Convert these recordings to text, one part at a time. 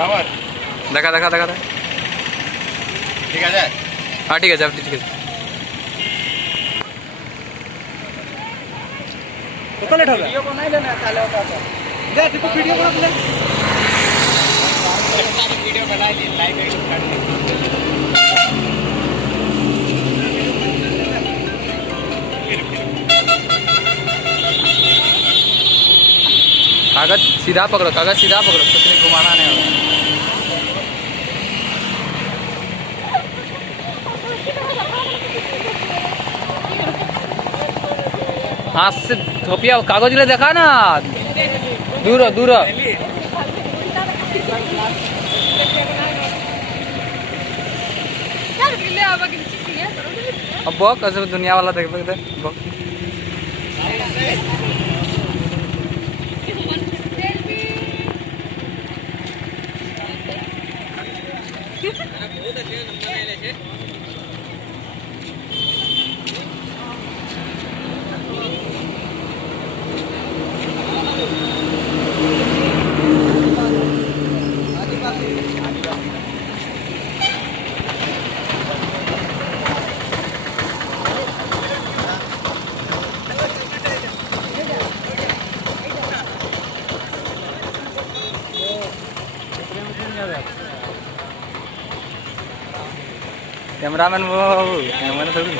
দেখা দেখা দেখা দেখা ঠিক আছে। হ্যাঁ ঠিক আছে আপনি ঠিক আছে কত লেট হবে ভিডিও বানাইলে না তাহলে ওটা দে তুই ভিডিও বনা দিলে ভিডিও বানাই লি লাইভ একটু কাট দে कागज सीधा पकड़ो कुछ नहीं घुमाना नहीं होगा हाथ से थोपिया कागज ले देखा ना दूर दूर अब बहुत कैसे दुनिया वाला देख सकते कैमरामैन वो कैमरा थोड़ी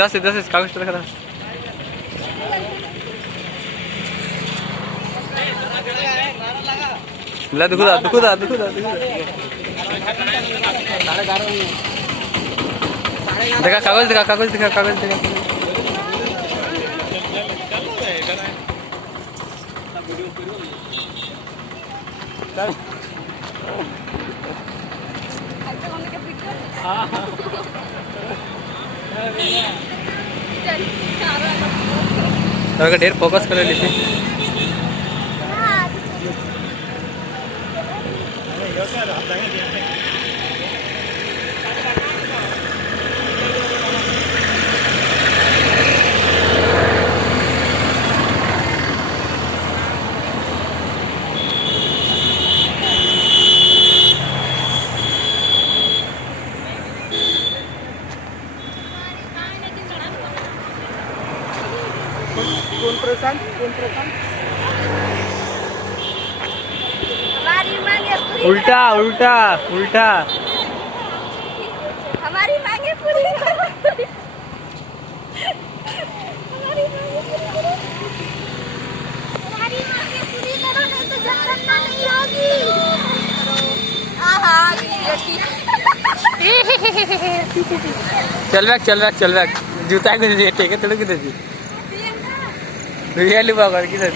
दस कागज रखा था ला दुखुदा देखा कागज दिखा ढेर फोकस कर ली थी कौन प्रशांत हमारी मांगे पूरी उल्टा हमारी मांगे पूरी करो। हमारी मांगे पूरी करो नहीं तो जन्नत नहीं होगी। चल बैक जूता के दे ठीक है थोड़ी की दे दी रियली बाबा की दे